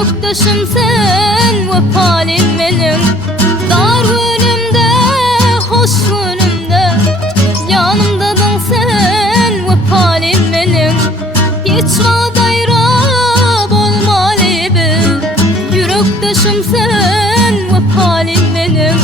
Yurukdaşım sen vefalim benim. Dar günümde, hoş günümde yanımdadın sen vefalim benim. Hiç vadayra bolmalı bil. Yurukdaşım sen vefalim benim.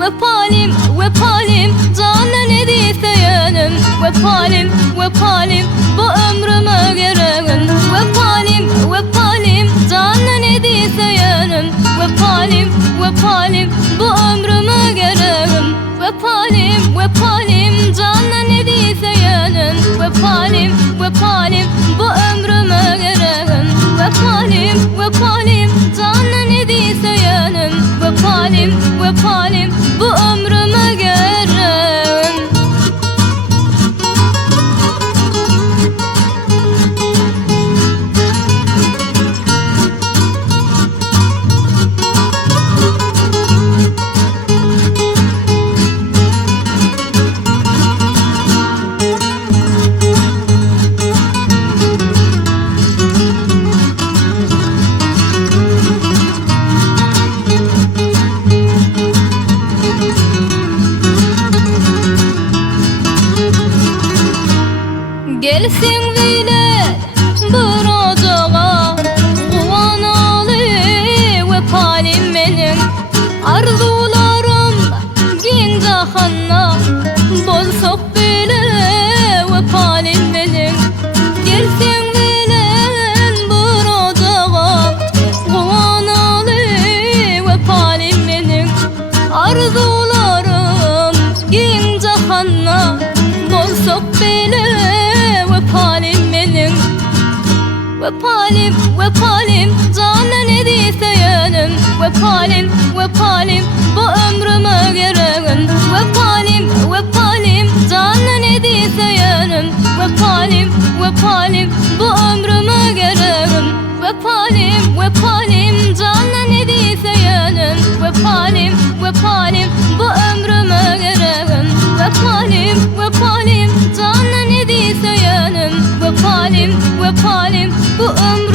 Vefalim, vefalim, canın ediyse yanım. Vefalim, vefalim, bu ömrüme gereğim. Vefalim, vefalim, canın ediyse yanım. Vefalim, vefalim, bu ömrüme gereğim. Vefalim, vefalim, canın ediyse yanım. Vefalim, vefalim, bu ömrüme gereğim. Vefalim, vefalim, canın ediyse yanım. Vefalim, vefalim, bu ömrüme gereğim. Gelsin bile bir ocağa, kuvanalı vefalim benim. Arzularım gen cahanna, bolsak bile vefalim benim. Gelsin bile bir ocağa, kuvanalı vefalim benim. Arzularım gen cahanna, bolsak bile vefalim benim. Vefalim, vefalim, canın ediyse yanım. Vefalim, vefalim, bu ömrüme gereğim. Vefalim, vefalim, canın ediyse yanım. Vefalim, vefalim, bu ömrüme gereğim. Vefalim, vefalim, canın ediyse yanım. Vefalim, vefalim, bu ömrüme gereğim. Vefalim, vefalim, canın ediyse yanım. Vefalim, vefalim, bu ömrüme